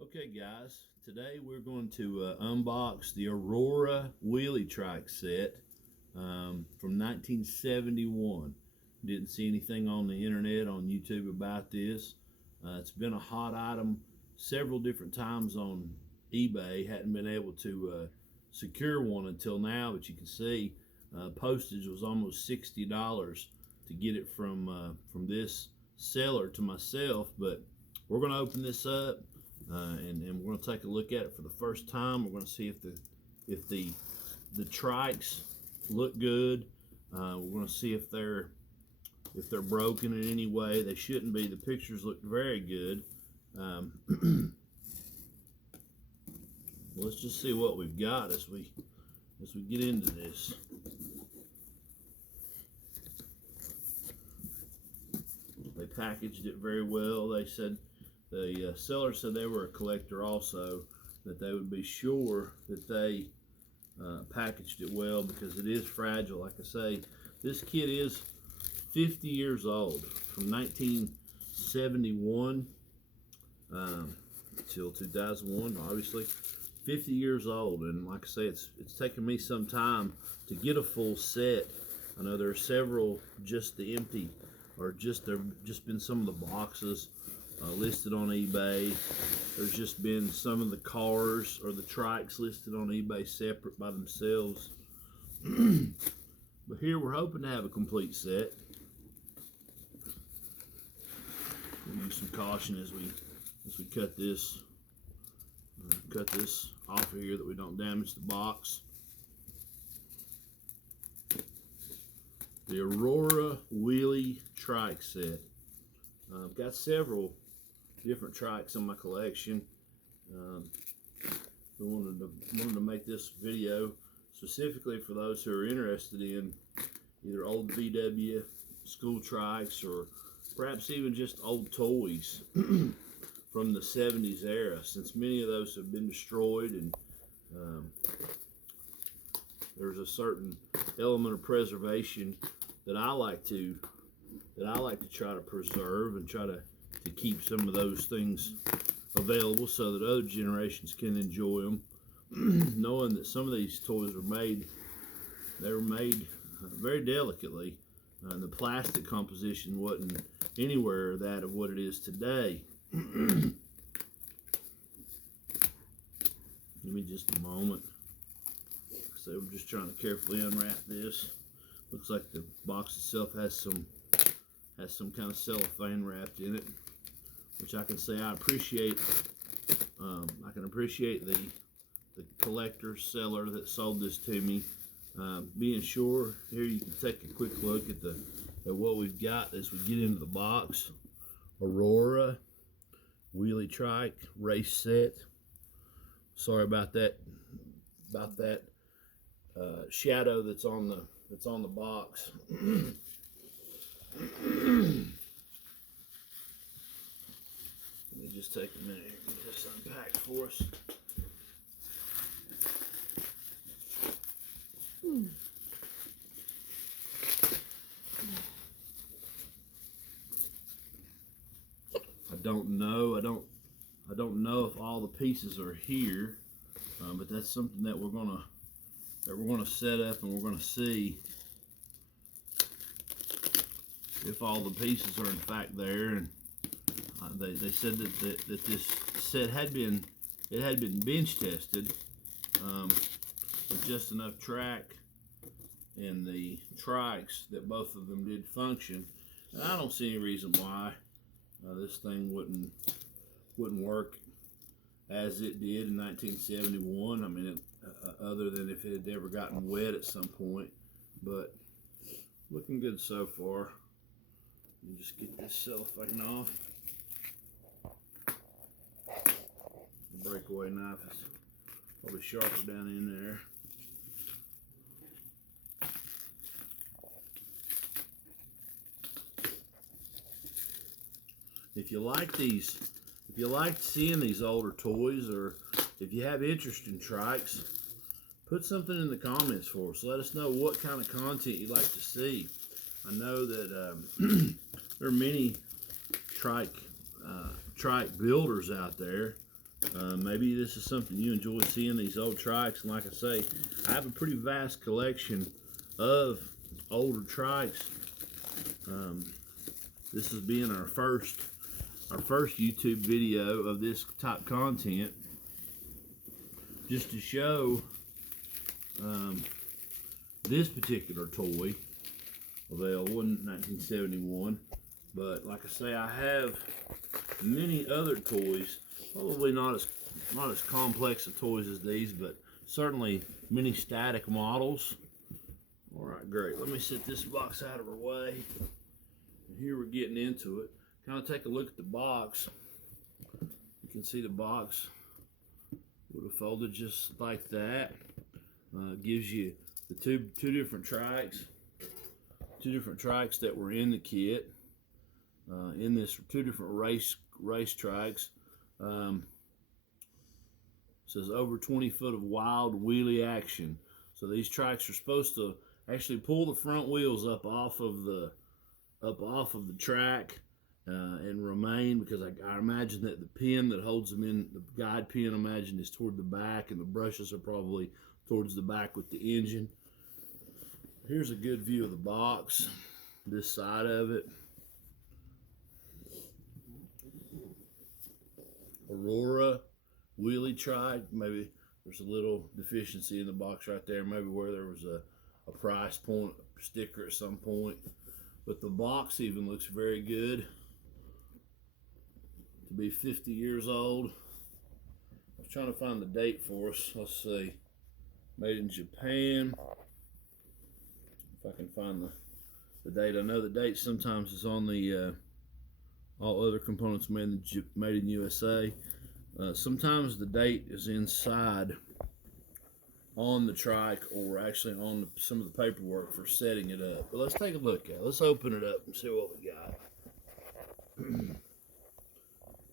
Okay guys, today we're going to unbox the Aurora Wheelie Trike set from 1971. Didn't see anything on the internet, on YouTube about this. It's been a hot item several different times on eBay. Hadn't been able to secure one until now, but you can see postage was almost $60 to get it from this seller to myself. But we're going to open this up. And we're going to take a look at it for the first time. We're going to see if the Trikes look good. We're going to see if they're broken in any way. They shouldn't be. The pictures look very good. Let's just see what we've got as we get into this. They packaged it very well. They said. The seller said they were a collector also, that they would be sure that they packaged it well because it is fragile. Like I say, this kit is 50 years old, from 1971 till 2001, obviously. 50 years old, and like I say, it's taken me some time to get a full set. I know there are several just the empty, or there just been some of the boxes listed on eBay. There's just been some of the cars or the Trikes listed on eBay separate by themselves. But here we're hoping to have a complete set. We'll use some caution as we cut this off of here, that we don't damage the box. The Aurora Wheelie Trike set. I've got several different Trikes in my collection. We wanted to make this video specifically for those who are interested in either old VW school Trikes, or perhaps even just old toys from the 70s era, since many of those have been destroyed, and there's a certain element of preservation that I like to try to preserve and try to keep some of those things available so that other generations can enjoy them. Knowing that some of these toys were made very delicately, and the plastic composition wasn't anywhere that of what it is today. Give me just a moment. So we're just trying to carefully unwrap this. Looks like the box itself has some kind of cellophane wrapped in it, which I can say I appreciate. I can appreciate the collector seller that sold this to me, being sure. Here you can take a quick look at what we've got as we get into the box. Aurora Wheelie Trike race set. Sorry about that shadow that's on the box. Let me just take a minute here and get this unpacked for us. I don't know if all the pieces are here, but that's something that we're gonna set up, and we're gonna see if all the pieces are in fact there. And they said that this set had been bench tested with just enough track in the Trikes that both of them did function. And I don't see any reason why this thing wouldn't work as it did in 1971. I mean, other than if it had ever gotten wet at some point. But looking good so far. Let me just get this cellophane off. The breakaway knife is probably sharper down in there. If you like seeing these older toys, or if you have interest in Trikes, put something in the comments for us. Let us know what kind of content you'd like to see. I know that there are many trike builders out there Maybe this is something you enjoy seeing, these old Trikes. And like I say, I have a pretty vast collection of older Trikes. This is being our first YouTube video of this type content, just to show this particular toy. Available in 1971, but like I say, I have many other toys, probably not as complex of toys as these, but certainly many static models. All right, great. Let me set this box out of our way. And here we're getting into it. Kind of take a look at the box. You can see the box would have folded just like that. Gives you the two different Trikes. Two different Trikes that were in the kit. In this, two different race Trikes. Says over 20 foot of wild wheelie action. So these Trikes are supposed to actually pull the front wheels up off of the track and remain, because I imagine that the pin that holds them in, the guide pin, I imagine, is toward the back, and the brushes are probably towards the back with the engine. Here's a good view of the box, this side of it. Aurora Wheelie Trike. Maybe there's a little deficiency in the box right there, maybe where there was a price point sticker at some point. But the box even looks very good to be 50 years old. I was trying to find the date for us. Let's see. Made in Japan. If I can find the date. I know the date sometimes is on the all other components made in USA. Sometimes the date is inside on the Trike, or actually on some of the paperwork for setting it up. But let's take a look at it. Let's open it up and see what we got.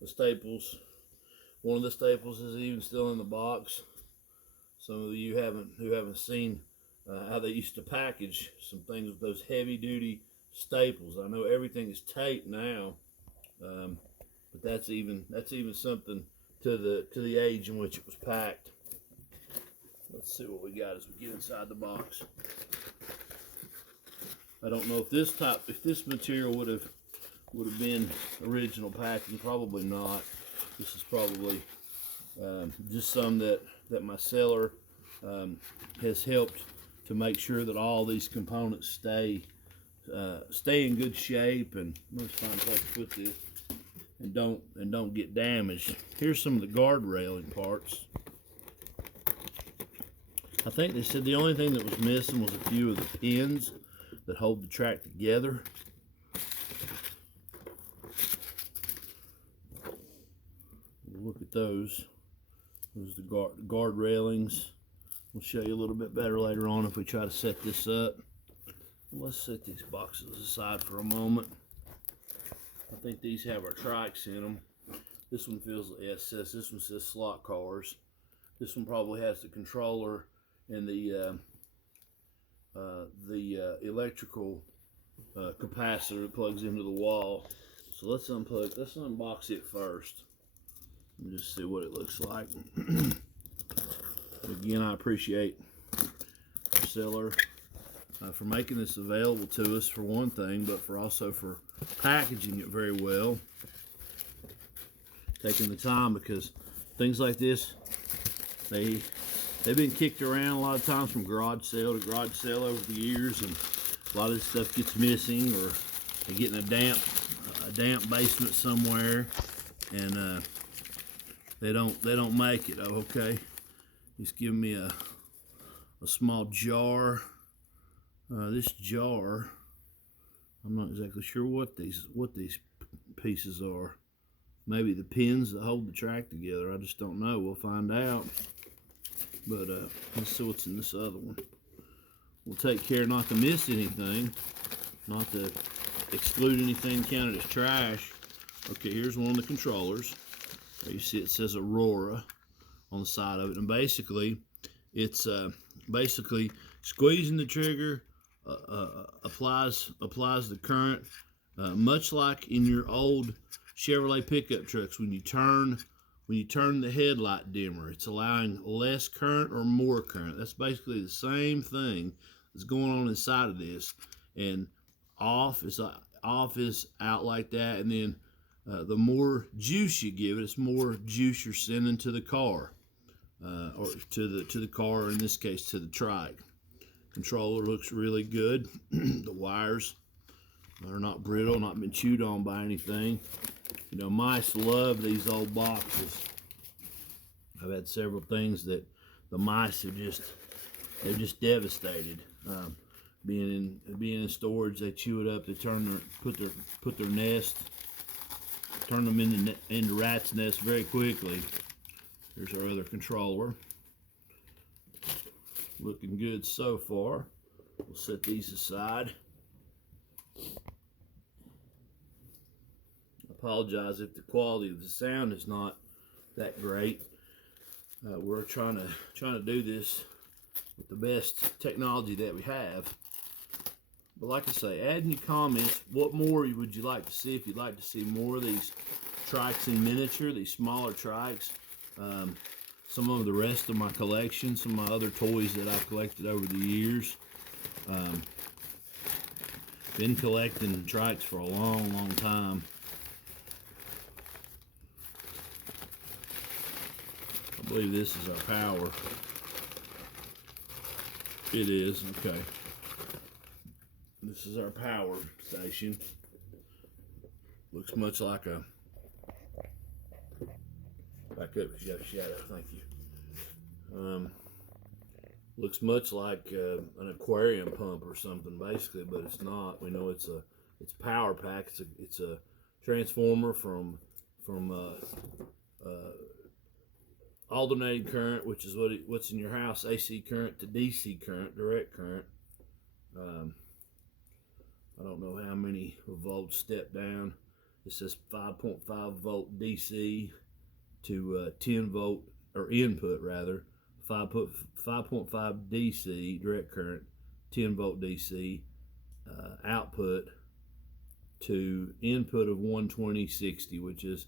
The staples. One of the staples is even still in the box. Some of you who haven't seen how they used to package some things with those heavy-duty staples. I know everything is taped now, but that's even something to the age in which it was packed. Let's see what we got as we get inside the box. I don't know if this material would have been original packing. Probably not. This is probably just some that my seller has helped to make sure that all these components stay in good shape, and let's find a place to put this, and don't get damaged. Here's some of the guard railing parts. I think they said the only thing that was missing was a few of the pins that hold the track together. Look at those. Those are the guard railings. We'll show you a little bit better later on if we try to set this up. Let's set these boxes aside for a moment. I think these have our Trikes in them. This one this one says slot cars. This one probably has the controller and the electrical capacitor that plugs into the wall. So let's unbox it first and just see what it looks like. Again, I appreciate our seller for making this available to us, for one thing, but also for packaging it very well, taking the time, because things like this, they've been kicked around a lot of times from garage sale to garage sale over the years, and a lot of this stuff gets missing, or they get in a damp basement somewhere, and they don't make it. Oh, okay. He's giving me a small jar. This jar, I'm not exactly sure what these pieces are. Maybe the pins that hold the track together. I just don't know. We'll find out. But let's see what's in this other one. We'll take care not to miss anything, not to exclude anything counted as trash. Okay, here's one of the controllers. There you see it says Aurora on the side of it, and basically it's basically squeezing the trigger applies the current, much like in your old Chevrolet pickup trucks. When you turn when you turn the headlight dimmer, it's allowing less current or more current. That's basically the same thing that's going on inside of this. And off is out like that, and then the more juice you give it, it's more juice you're sending to the car, or to the car, or in this case to the trike. Controller looks really good. The wires are not brittle, not been chewed on by anything. You know, mice love these old boxes. I've had several things that the mice have just devastated. Being in storage, they chew it up. They put their nest, turn them into rats' nests very quickly. Here's our other controller. Looking good so far. We'll set these aside. I apologize if the quality of the sound is not that great. We're trying to do this with the best technology that we have. But like I say, add in your comments what more would you like to see. If you'd like to see more of these trikes in miniature, these smaller trikes, some of the rest of my collection, some of my other toys that I've collected over the years. Been collecting trikes for a long time. I believe this is our power. It is, okay. This is our power station. Looks much like a, back up because you have a shadow, thank you. Looks much like an aquarium pump or something basically, but it's not. We know it's a power pack. It's a transformer from alternating current, which is what's in your house, AC current, to DC current, direct current. I don't know how many volts step down. It says 5.5 volt DC to 10 volt, or input rather, 5.5 DC direct current, 10 volt DC, output to input of 120/60, which is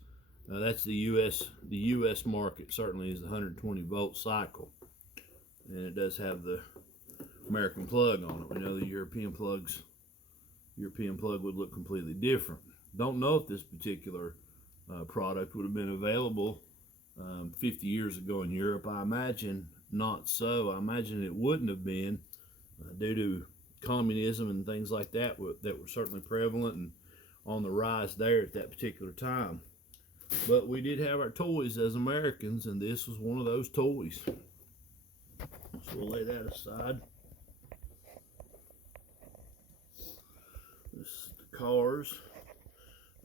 that's the U.S. market. Certainly is the 120 volt cycle, and it does have the American plug on it. We know the European plug would look completely different. Don't know if this particular product would have been available 50 years ago in Europe. I imagine not so. I imagine it wouldn't have been due to communism and things like that that were certainly prevalent and on the rise there at that particular time. But we did have our toys as Americans, and this was one of those toys. So we'll lay that aside. This is the cars.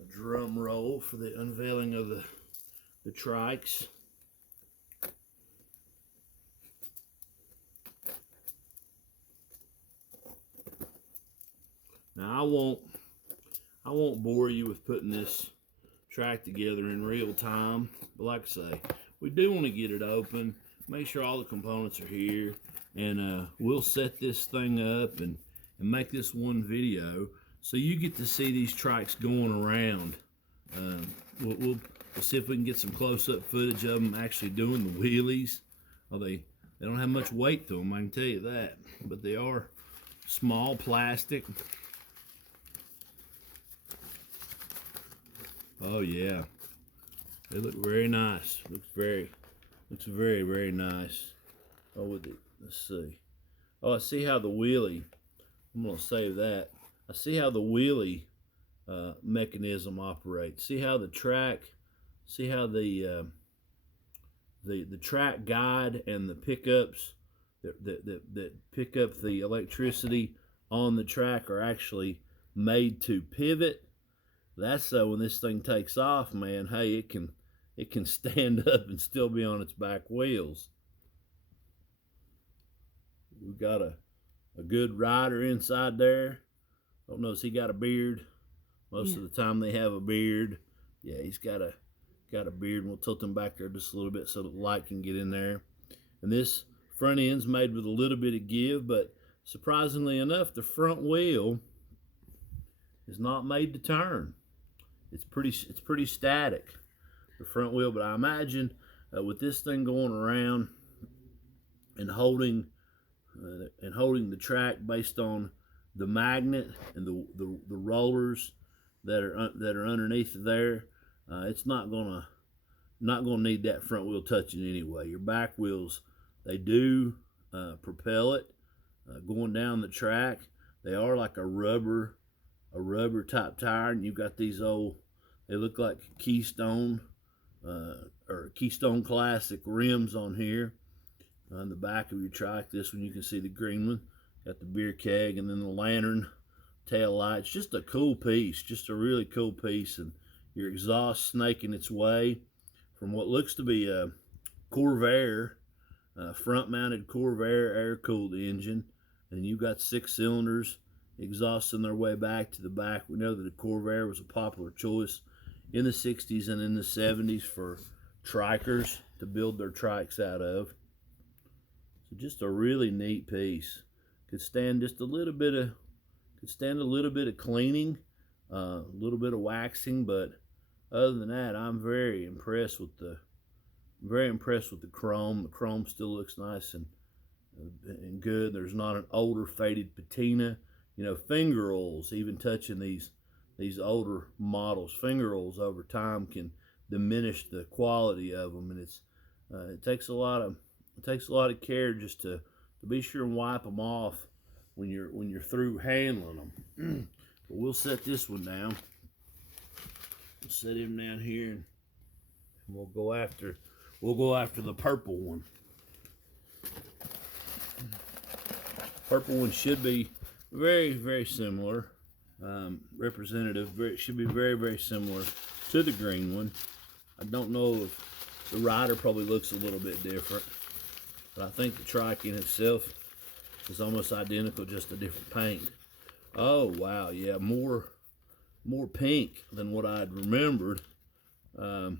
A drum roll for the unveiling of the trikes. Now I won't bore you with putting this track together in real time, but like I say, we do want to get it open, make sure all the components are here, and we'll set this thing up and make this one video so you get to see these trikes going around. We'll see if we can get some close-up footage of them actually doing the wheelies. Well, they don't have much weight to them, I can tell you that, but they are small plastic. Oh yeah, they look very nice. Looks very, very nice. Oh, with it, let's see. Oh, I see how the wheelie. I'm gonna save that. I see how the wheelie mechanism operates. See how the track. See how the track guide and the pickups that pick up the electricity on the track are actually made to pivot. That's so when this thing takes off, man, hey, it can stand up and still be on its back wheels. We've got a good rider inside there. Don't know if he got a beard. Most of the time they have a beard. Yeah, he's got a beard, and we'll tilt him back there just a little bit so that the light can get in there. And this front end's made with a little bit of give, but surprisingly enough, the front wheel is not made to turn. It's pretty static. front wheel. But I imagine with this thing going around and holding the track based on the magnet and the rollers that are underneath there, it's not gonna need that front wheel touching anyway. Your back wheels, they do propel it going down the track. They are like a rubber type tire, and you've got these old, they look like Keystone or Keystone Classic rims on here on the back of your Trike. This one you can see the green one, got the beer keg, and then the lantern tail lights. Just a cool piece, just a really cool piece. And your exhaust snaking its way from what looks to be a Corvair, front-mounted Corvair air-cooled engine, and you've got 6 cylinders exhausting their way back to the back. We know that the Corvair was a popular choice in the 60s and in the 70s for trikers to build their trikes out of. So just a really neat piece. Could stand just a little bit of cleaning, a little bit of waxing, but other than that, I'm very impressed with the chrome. The chrome still looks nice and good. There's not an older faded patina. You know, finger oils, even touching these older models, finger oils over time can diminish the quality of them, and it takes a lot of care just to be sure and wipe them off when you're through handling them. But we'll set this one down. We'll set him down here, and we'll go after the purple one. Purple one should be very, very similar. Should be very, very similar to the green one. I don't know if the rider probably looks a little bit different, but I think the Trike in itself is almost identical, just a different paint. Oh wow, yeah, more pink than what I'd remembered. But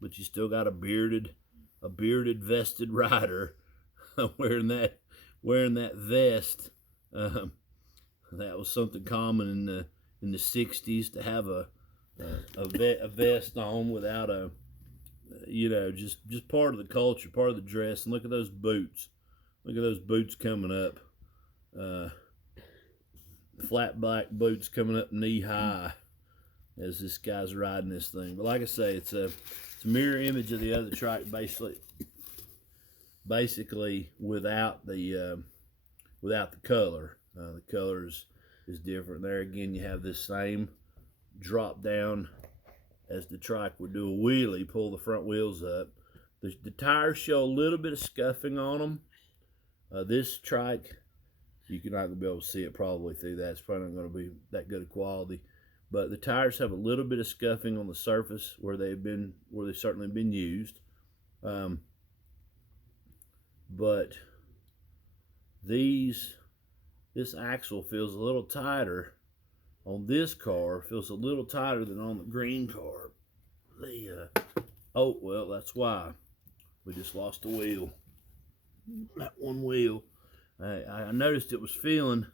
you still got a bearded vested rider wearing that vest. That was something common in the 60s, to have a vest on without a, just part of the culture, part of the dress. And look at those boots. Look at those boots coming up. Flat black boots coming up knee high as this guy's riding this thing. But like I say, it's a mirror image of the other Trike, basically without the color. The color is different. There again, you have this same drop down as the Trike would do a wheelie, pull the front wheels up. The tires show a little bit of scuffing on them. This Trike, you're not going to be able to see it probably through that. It's probably not going to be that good of quality. But the tires have a little bit of scuffing on the surface where they've certainly been used. But this axle feels a little tighter on this car, feels a little tighter than on the green car. Oh, well, that's why. We just lost a wheel. That one wheel. I noticed it was feeling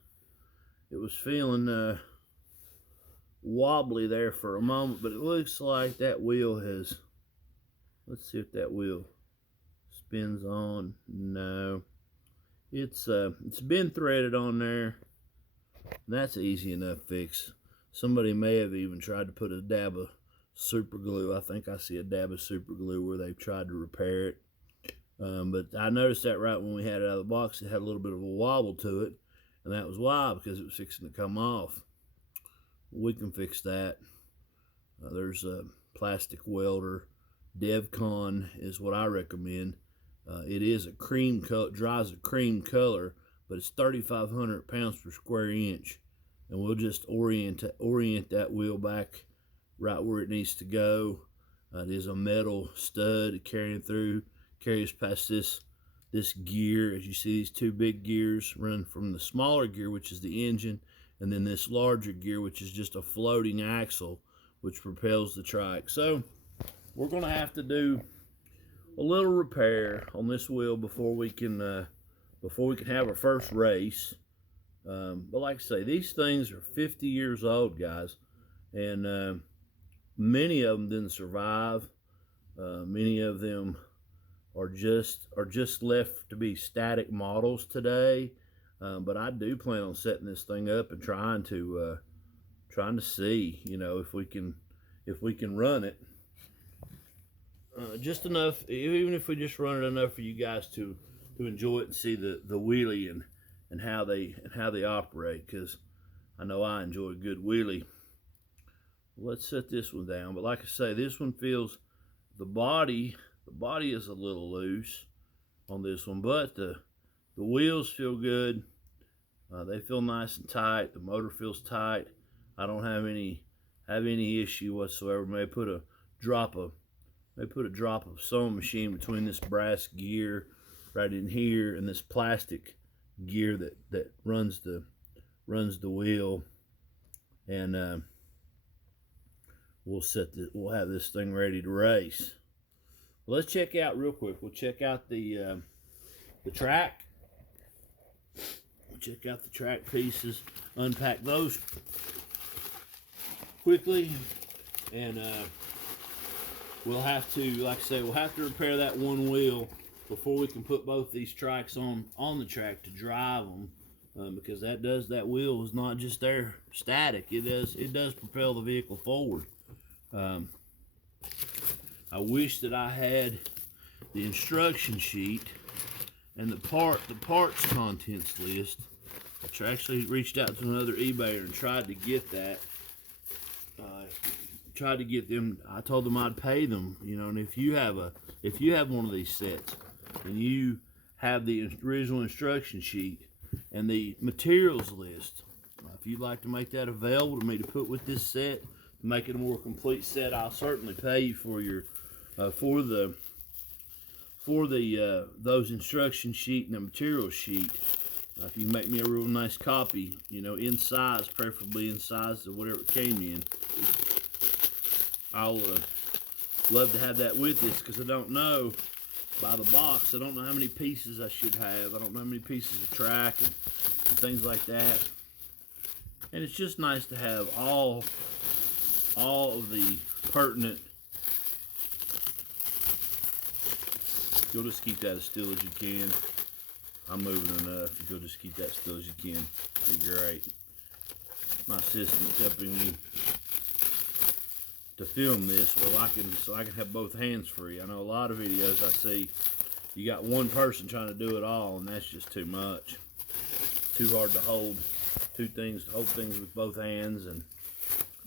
wobbly there for a moment, but it looks like that wheel has, let's see if that wheel spins on. No. It's been threaded on there. That's easy enough fix. Somebody may have even tried to put a dab of super glue. I think I see a dab of super glue where they've tried to repair it. But I noticed that right when we had it out of the box, it had a little bit of a wobble to it, and that was why, because it was fixing to come off. We can fix that. There's a plastic welder. DevCon is what I recommend. It is a cream color, dries a cream color, but it's 3,500 pounds per square inch, and we'll just orient that wheel back right where it needs to go. It is a metal stud carries past this gear. As you see, these two big gears run from the smaller gear, which is the engine, and then this larger gear, which is just a floating axle, which propels the Trike. So we're going to have to do a little repair on this wheel before we can have our first race. But like I say, these things are 50 years old, guys, and Many of them didn't survive. Many of them are just left to be static models today. But I do plan on setting this thing up and trying to see, you know, if we can run it just enough, even if we just run it enough for you guys to enjoy it and see the wheelie and how they operate, because I know I enjoy a good wheelie. Let's set this one down. But like I say, this one feels, the body is a little loose on this one, but the wheels feel good. They feel nice and tight. The motor feels tight. I don't have any issue whatsoever. May put a drop of sewing machine between this brass gear right in here and this plastic gear that runs the wheel, and we'll have this thing ready to race. Well, let's check out real quick. We'll check out the track. We'll check out the track pieces, unpack those quickly, and we'll have to, like I say, we'll have to repair that one wheel before we can put both these trikes on the track to drive them, because that wheel is not just there static. It does propel the vehicle forward. I wish that I had the instruction sheet and the parts contents list. I actually reached out to another eBayer and tried to get that. Tried to get them. I told them I'd pay them, you know. And if you have one of these sets and you have the original instruction sheet and the materials list, if you'd like to make that available to me to put with this set, to make it a more complete set, I'll certainly pay you for your those instruction sheet and the material sheet. If you make me a real nice copy, you know, in size, preferably in size of whatever it came in, I'll love to have that with this, because I don't know, by the box, I don't know how many pieces I should have. I don't know how many pieces of track and things like that. And it's just nice to have all of the pertinent. You'll just keep that as still as you can. I'm moving enough. You'll just keep that still as you can. Be great. My assistant's helping me to film this, so I can have both hands free. I know a lot of videos I see, you got one person trying to do it all, and that's just too much. Too hard to hold hold things with both hands and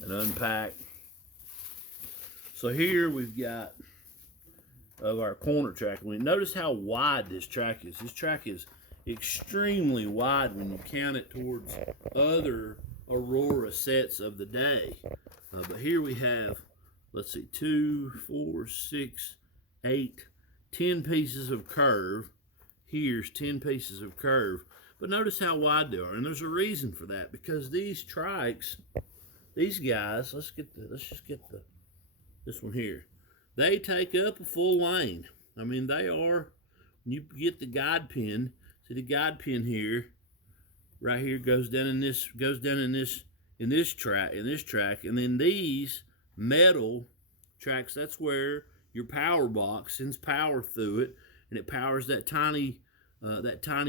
unpack. So here we've got of our corner track. Notice how wide this track is. This track is extremely wide when you count it towards other Aurora sets of the day. But here we have, let's see, 2, 4, 6, 8, 10 pieces of curve. Here's 10 pieces of curve. But notice how wide they are, and there's a reason for that, because these trikes, these guys, let's just get this one here. They take up a full lane. I mean, they are, when you get the guide pin, see the guide pin here, right here goes down in this track, and then these metal tracks, that's where your power box sends power through it, and it powers that tiny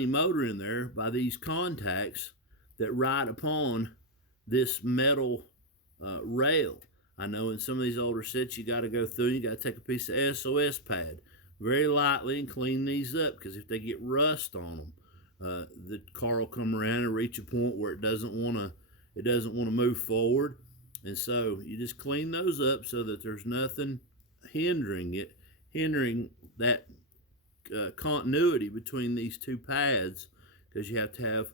motor in there by these contacts that ride upon this metal rail. I know in some of these older sets you got to go through, you got to take a piece of SOS pad very lightly and clean these up, because if they get rust on them, the car will come around and reach a point where it doesn't want to move forward. And so you just clean those up so that there's nothing hindering that continuity between these two pads, because you have to have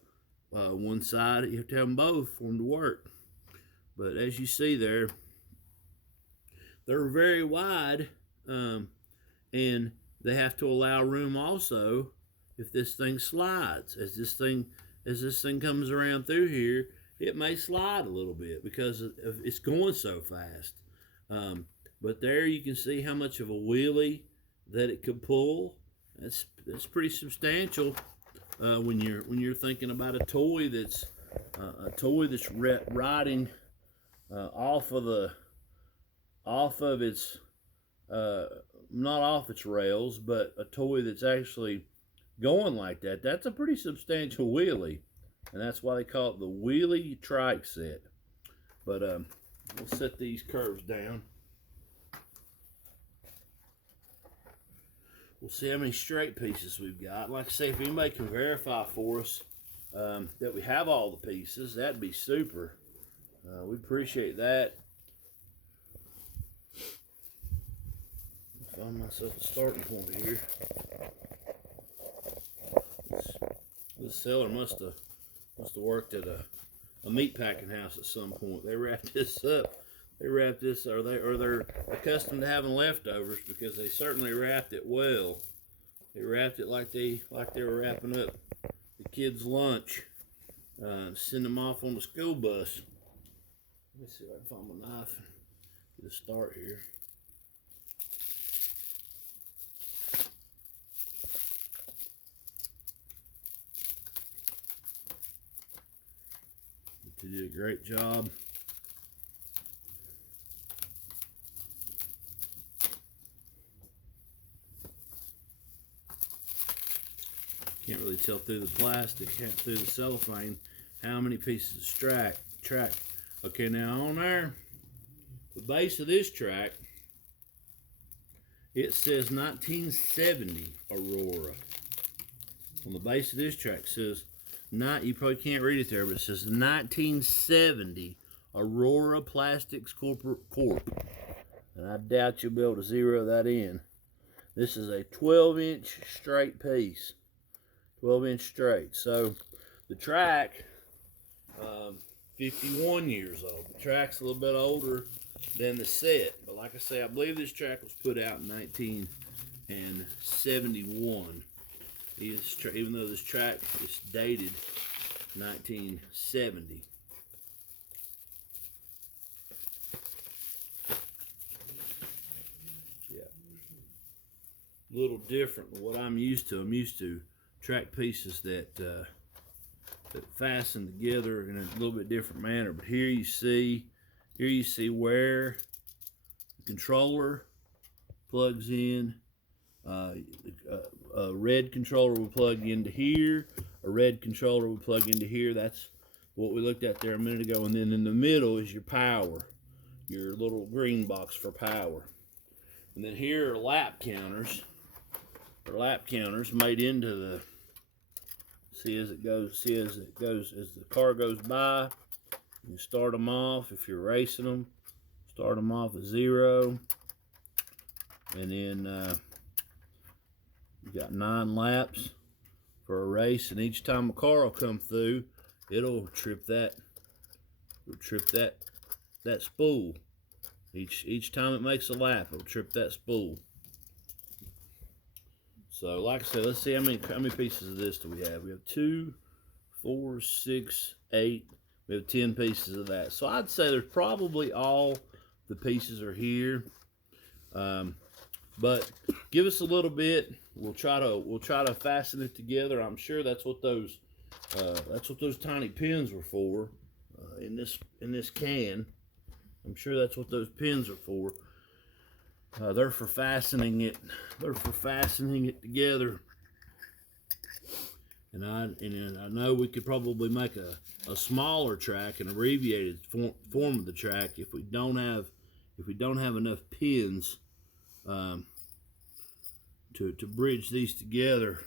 one side, you have to have them both for them to work. But as you see there, they're very wide, and they have to allow room also if this thing slides. As this thing comes around through here, it may slide a little bit because it's going so fast. But there you can see how much of a wheelie that it could pull. That's pretty substantial when you're thinking about a toy that's riding off of off of its, not off its rails, but a toy that's actually going like that, that's a pretty substantial wheelie. And that's why they call it the Wheelie Trike set. But we'll set these curves down. We'll see how many straight pieces we've got. Like I say, if anybody can verify for us that we have all the pieces, that'd be super. We appreciate that. Find myself a starting point here. This seller must have worked at a meat packing house at some point. They wrapped this up. They wrapped this, or they're accustomed to having leftovers, because they certainly wrapped it well. They wrapped it like they were wrapping up the kids' lunch, send them off on the school bus. Let me see if I can find my knife and get a start here. They did a great job. Can't really tell through the plastic, through the cellophane, how many pieces of track. Okay, now on there, the base of this track, it says 1970 Aurora. On the base of this track it says, you probably can't read it there, but it says 1970 Aurora Plastics Corp. And I doubt you'll be able to zero that in. This is a 12-inch straight piece. 12-inch straight. So the track, 51 years old. The track's a little bit older than the set, but like I say, I believe this track was put out in 1971. Even though this track is dated 1970. Yeah, a little different than what I'm used to. I'm used to track pieces that fasten together in a little bit different manner. But here you see where the controller plugs in. A red controller will plug into here. A red controller will plug into here. That's what we looked at there a minute ago. And then in the middle is your power, your little green box for power. And then here are lap counters. They're lap counters made into the. See as the car goes by, you start them off. If you're racing them, start them off at 0, and then you got 9 laps for a race. And each time a car will come through, it'll trip that spool. Each time it makes a lap, it'll trip that spool. So, like I said, let's see how many pieces of this do we have. We have 2, 4, 6, 8. We have 10 pieces of that. So I'd say there's probably all the pieces are here. But give us a little bit. We'll try to fasten it together. I'm sure that's what those tiny pins were for in this can. I'm sure that's what those pins are for. They're for fastening it. They're for fastening it together. And I know we could probably make a smaller track, an abbreviated form of the track, if we don't have enough pins to bridge these together.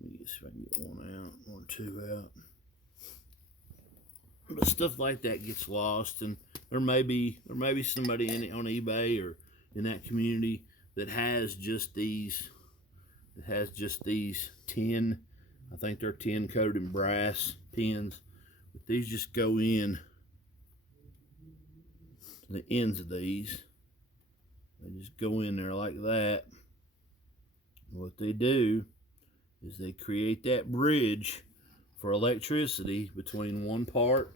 Let me see if I can get one out, 1 or 2 out. But stuff like that gets lost, and there may be somebody on eBay or in that community that has just these 10, I think they're 10 coated in brass pins, but these just go in to the ends of these. They just go in there like that. And what they do is they create that bridge for electricity between one part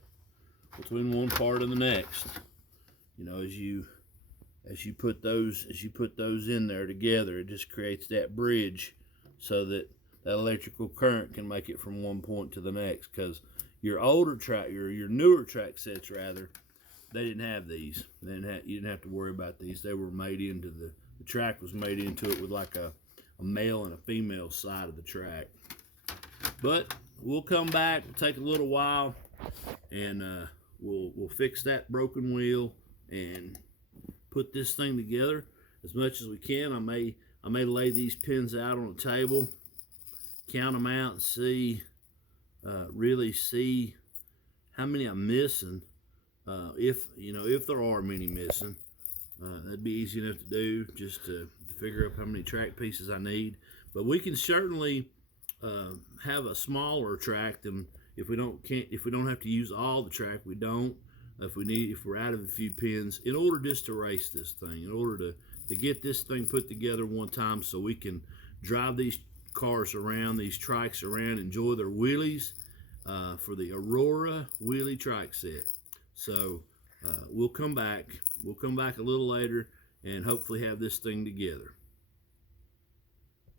and the next. You know, as you put those in there together, it just creates that bridge so that that electrical current can make it from one point to the next. Because your older track, your newer track sets rather, they didn't have these. You didn't have to worry about these. They were made into the track was made into it with like a male and a female side of the track. But we'll come back. It'll take a little while, and we'll fix that broken wheel and put this thing together as much as we can. I may lay these pins out on the table, count them out, and see really see how many I'm missing. If there are many missing, that'd be easy enough to do, just to figure out how many track pieces I need. But we can certainly have a smaller track than if we don't have to use all the track. We don't. If we're out of a few pins, in order just to race this thing, in order to get this thing put together one time, so we can drive these cars around, these trikes around, enjoy their wheelies for the Aurora wheelie trike set. So we'll come back a little later and hopefully have this thing together.